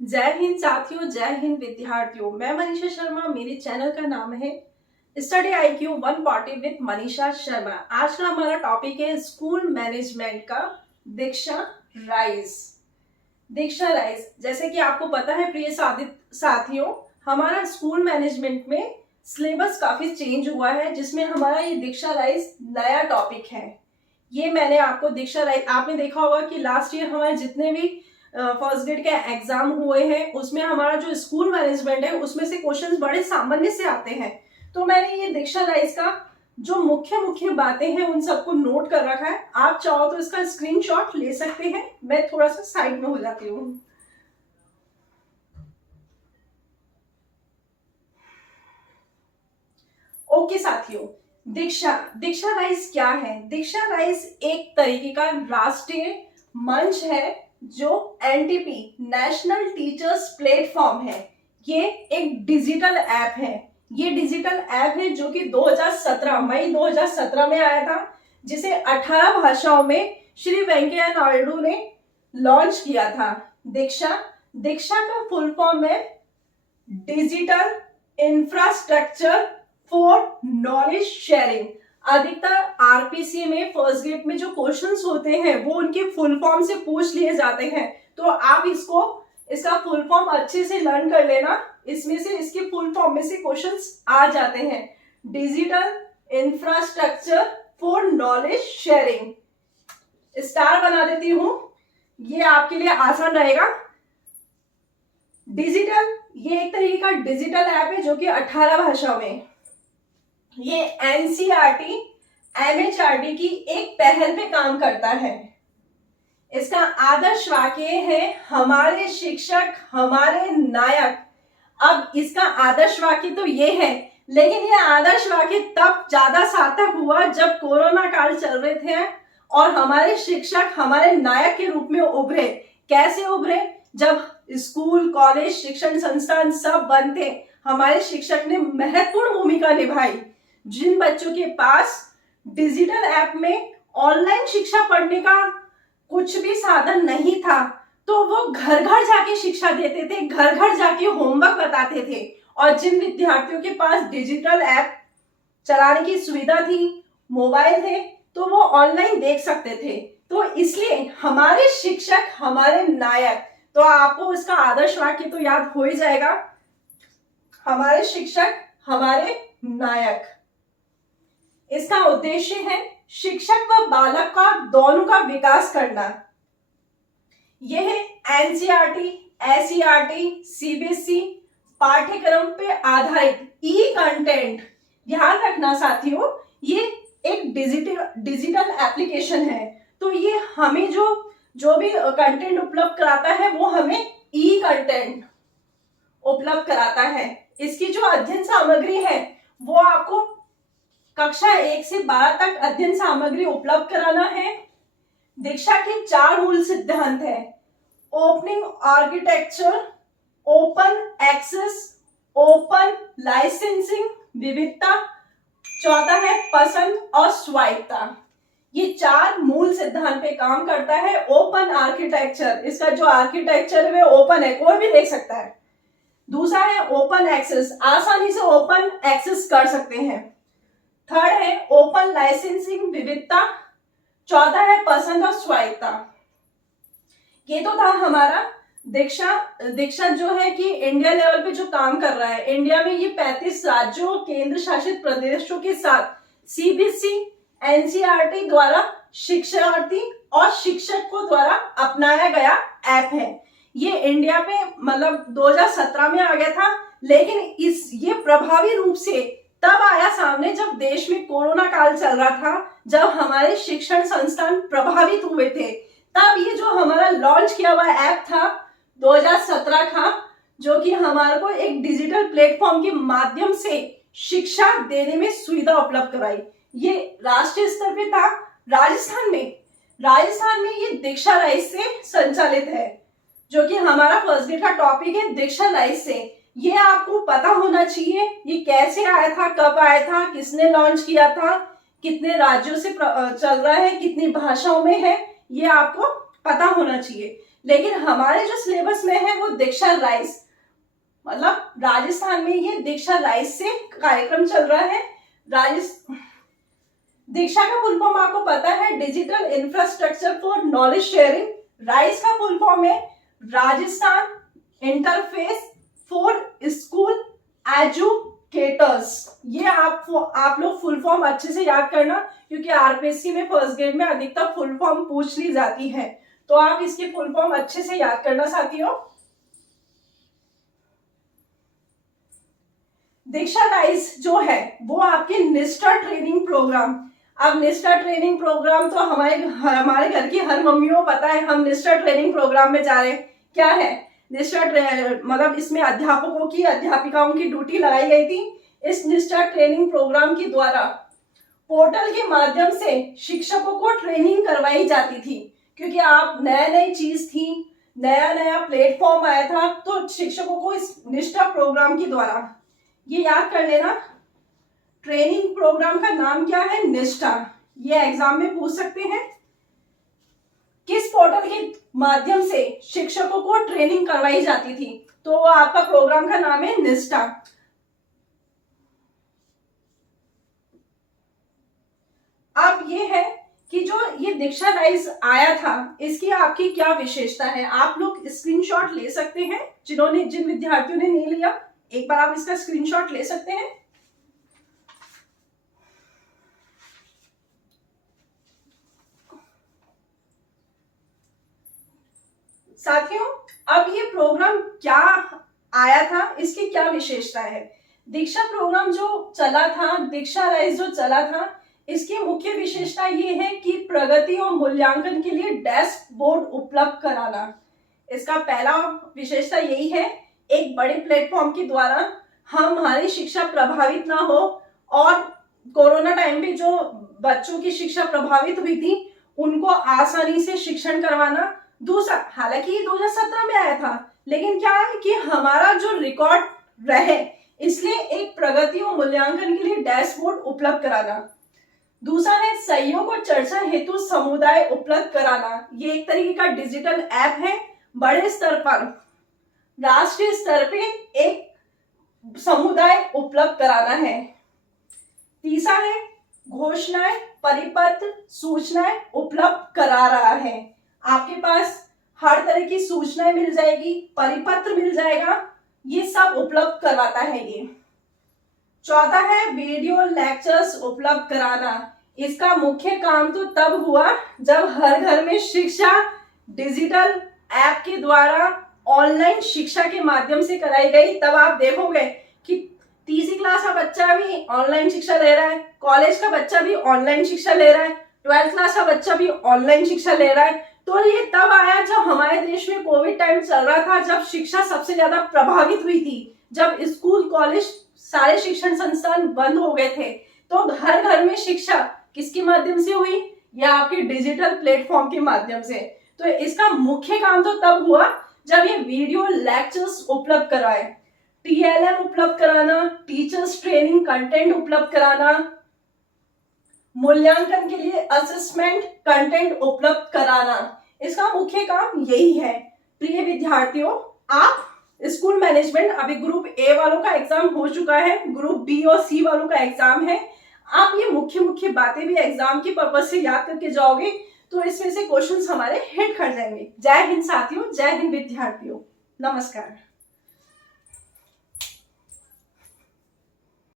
जय हिंद साथियों, जय हिंद विद्यार्थियों। मैं मनीषा शर्मा, मेरे चैनल का नाम है study IQ 140 with Manisha Sharma. आज का हमारा टॉपिक है स्कूल मैनेजमेंट का दीक्षा राइज। दीक्षा राइज, जैसे कि आपको पता है प्रिय साथियों, हमारा स्कूल मैनेजमेंट में सिलेबस काफी चेंज हुआ है, जिसमें हमारा ये दीक्षा राइज नया टॉपिक है। ये मैंने आपको दीक्षा राइज, आपने देखा होगा कि लास्ट ईयर हमारे जितने भी फर्स्ट ग्रेड के एग्जाम हुए हैं उसमें हमारा जो स्कूल मैनेजमेंट है उसमें से क्वेश्चंस बड़े सामान्य से आते हैं। तो मैंने ये दीक्षा राइज का जो मुख्य मुख्य बातें हैं उन सबको नोट कर रखा है। आप चाहो तो इसका स्क्रीनशॉट ले सकते हैं। मैं थोड़ा सा साइड में हो जाती हूँ। ओके साथियों, दीक्षा दीक्षा राइज क्या है? दीक्षा राइज एक तरीके का राष्ट्रीय मंच है जो NTP नेशनल टीचर्स प्लेटफॉर्म है। ये एक डिजिटल ऐप है। ये डिजिटल ऐप है जो कि 2017 मई 2017 में आया था, जिसे 18 भाषाओं में श्री वेंकैया नायडू ने लॉन्च किया था। दीक्षा दीक्षा का फुल फॉर्म है digital infrastructure for knowledge sharing. अधिकतर RPC में फर्स्ट ग्रेड में जो क्वेश्चंस होते हैं वो उनके फुल फॉर्म से पूछ लिए जाते हैं, तो आप इसका फुल फॉर्म अच्छे से लर्न कर लेना। इसमें से इसके फुल फॉर्म में से क्वेश्चंस आ जाते हैं। Digital infrastructure for knowledge sharing, star बना देती हूं, ये आपके लिए आसान रहेगा। डिजिटल, ये एक तरीके का डिजिटल ऐप है जो कि 18 भाषाओं में, ये NCERT MHRD की एक पहल पे काम करता है। इसका आदर्श वाक्य है हमारे शिक्षक हमारे नायक। अब इसका आदर्श वाक्य तो ये है, लेकिन ये आदर्श वाक्य तब ज्यादा सार्थक हुआ जब कोरोना काल चल रहे थे और हमारे शिक्षक हमारे नायक के रूप में उभरे। कैसे उभरे? जब स्कूल कॉलेज शिक्षण संस्थान सब बंद थे, हमारे शिक्षक ने महत्वपूर्ण भूमिका निभाई। जिन बच्चों के पास डिजिटल ऐप में ऑनलाइन शिक्षा पढ़ने का कुछ भी साधन नहीं था, तो वो घर घर जाके शिक्षा देते थे, घर घर जाके होमवर्क बताते थे। और जिन विद्यार्थियों के पास डिजिटल ऐप चलाने की सुविधा थी, मोबाइल थे, तो वो ऑनलाइन देख सकते थे। तो इसलिए हमारे शिक्षक हमारे नायक, तो आपको इसका आदर्श वाक्य तो याद हो ही जाएगा, हमारे शिक्षक हमारे नायक। इसका उद्देश्य है शिक्षक व बालक का दोनों का विकास करना। यह NCERT SCERT CBSE पाठ्यक्रम पे आधारित कंटेंट, ध्यान रखना साथियों, ये एक डिजिटल एप्लीकेशन है। तो ये हमें जो भी कंटेंट उपलब्ध कराता है वो हमें कंटेंट उपलब्ध कराता है। इसकी जो अध्ययन सामग्री है वो आपको कक्षा 1 से 12 तक अध्ययन सामग्री उपलब्ध कराना है। दीक्षा के 4 मूल सिद्धांत है: opening architecture, open access, open licensing, विविधता, चौथा है पसंद और स्वायत्तता। ये 4 मूल सिद्धांत पे काम करता है। ओपन आर्किटेक्चर, इसका जो आर्किटेक्चर है वो ओपन है, कोई भी देख सकता है। दूसरा है ओपन एक्सेस, आसानी से ओपन एक्सेस कर सकते हैं। थर्ड है ओपन लाइसेंसिंग, विविधता। चौथा है पसंद और स्वायत्तता। ये तो था हमारा दीक्षा जो है कि इंडिया लेवल पे जो काम कर रहा है। इंडिया में ये 35 राज्यों और केंद्र शासित प्रदेशों के साथ CBSE NCERT द्वारा शिक्षार्थी और शिक्षक को द्वारा अपनाया गया ऐप है। ये इंडिया पे मतलब 2017 में आ गया था, लेकिन ये प्रभावी रूप से तब आया सामने जब देश में कोरोना काल चल रहा था, जब हमारे शिक्षण संस्थान प्रभावित हुए थे। तब ये जो हमारा लॉन्च किया हुआ ऐप था 2017 का, जो कि हमारे को एक डिजिटल प्लेटफॉर्म के माध्यम से शिक्षा देने में सुविधा उपलब्ध कराई। ये राष्ट्रीय स्तर पे था। राजस्थान में ये दीक्षा राइज से संचालित है, जो कि हमारा फर्स्ट ग्रेड का टॉपिक है दीक्षा राइज से। ये आपको पता होना चाहिए ये कैसे आया था, कब आया था, किसने लॉन्च किया था, कितने राज्यों से चल रहा है, कितनी भाषाओं में है, ये आपको पता होना चाहिए। लेकिन हमारे जो सिलेबस में है वो दीक्षा राइस, मतलब राजस्थान में ये दीक्षा राइस से कार्यक्रम चल रहा है। दीक्षा का फुल फॉर्म आपको पता है, digital infrastructure for knowledge sharing. Rice का फुल फॉर्म है Rajasthan interface for school educators. ये आप लोग फुल फॉर्म अच्छे से याद करना, क्योंकि आरपीएससी में फर्स्ट ग्रेड में अधिकतर फुल फॉर्म पूछ ली जाती है, तो आप इसके फुल फॉर्म अच्छे से याद करना साथियों। दीक्षा राइस जो है वो आपके निष्ठा ट्रेनिंग प्रोग्राम। अब निष्ठा ट्रेनिंग प्रोग्राम तो हमारे घर की हर मम्मियों को पता है, हम निष्ठा ट्रेनिंग प्रोग्राम में जा रहे हैं। क्या है निष्ठा मतलब इसमें अध्यापकों की अध्यापिकाओं की ड्यूटी लगाई गई थी। इस निष्ठा ट्रेनिंग प्रोग्राम के द्वारा पोर्टल के माध्यम से शिक्षकों को ट्रेनिंग करवाई जाती थी, क्योंकि आप नई चीज थी, नया प्लेटफॉर्म आया था, तो शिक्षकों को इस निष्ठा प्रोग्राम के द्वारा, ये याद कर लेना, ट्रेनिंग प्रोग्राम का नाम क्या है, निष्ठा। ये एग्जाम में पूछ सकते हैं। किस पोर्टल के माध्यम से शिक्षकों को ट्रेनिंग करवाई जाती थी, तो आपका प्रोग्राम का नाम है निष्ठा। अब ये है कि जो ये दीक्षा राइस आया था, इसकी आपकी क्या विशेषता है। आप लोग स्क्रीनशॉट ले सकते हैं, जिन विद्यार्थियों ने नहीं लिया एक बार आप इसका स्क्रीनशॉट ले सकते हैं। साथियों अब ये प्रोग्राम क्या आया था, इसकी क्या विशेषता है। दीक्षा प्रोग्राम जो चला था, दीक्षा राइस जो चला था, इसकी मुख्य विशेषता ये है कि प्रगति और मूल्यांकन के लिए डैशबोर्ड उपलब्ध कराना। इसका पहला विशेषता यही है, एक बड़े प्लेटफॉर्म के द्वारा हमारी शिक्षा प्रभावित ना हो, और कोरोना टाइम पे जो बच्चों की शिक्षा प्रभावित हुई थी उनको आसानी से शिक्षण करवाना। दूसरा, हालांकि ये 2017 में आया था, लेकिन क्या है कि हमारा जो रिकॉर्ड रहे, इसलिए एक प्रगति और मूल्यांकन के लिए डैशबोर्ड उपलब्ध कराना। दूसरा है सहयोग और चर्चा हेतु समुदाय उपलब्ध कराना। ये एक तरीके का डिजिटल ऐप है, बड़े स्तर पर राष्ट्रीय स्तर पे एक समुदाय उपलब्ध कराना है। तीसरा है घोषणाएं, परिपत्र, सूचनाएं उपलब्ध करा रहा है। आपके पास हर तरह की सूचनाएं मिल जाएगी, परिपत्र मिल जाएगा, ये सब उपलब्ध करवाता है ये। चौथा है वीडियो लेक्चर्स उपलब्ध कराना। इसका मुख्य काम तो तब हुआ जब हर घर में शिक्षा डिजिटल ऐप के द्वारा ऑनलाइन शिक्षा के माध्यम से कराई गई। तब आप देखोगे कि तीसरी क्लास का बच्चा भी ऑनलाइन शिक्षा ले रहा है, कॉलेज का बच्चा भी ऑनलाइन शिक्षा ले रहा है, 12th क्लास का बच्चा भी ऑनलाइन शिक्षा ले रहा है। तो ये तब आया जब हमारे देश में कोविड टाइम चल रहा था, जब शिक्षा सबसे ज्यादा प्रभावित हुई थी, जब स्कूल कॉलेज सारे शिक्षण संस्थान बंद हो गए थे। तो घर घर में शिक्षा किसके माध्यम से हुई, या आपके डिजिटल प्लेटफॉर्म के माध्यम से। तो इसका मुख्य काम तो तब हुआ जब ये वीडियो लेक्चर्स उपलब्ध कराए, टीएलएम उपलब्ध कराना, टीचर्स ट्रेनिंग कंटेंट उपलब्ध कराना, मूल्यांकन के लिए असेसमेंट कंटेंट उपलब्ध कराना। इसका मुख्य काम यही है। प्रिय विद्यार्थियों, आप स्कूल मैनेजमेंट, अभी ग्रुप ए वालों का एग्जाम हो चुका है, ग्रुप बी और सी वालों का एग्जाम है। आप ये मुख्य बातें भी एग्जाम की पर्पज से याद करके जाओगे तो इसमें से क्वेश्चंस हमारे हिट कर जाएंगे। जय हिंद साथियों, जय हिंद विद्यार्थियों, नमस्कार।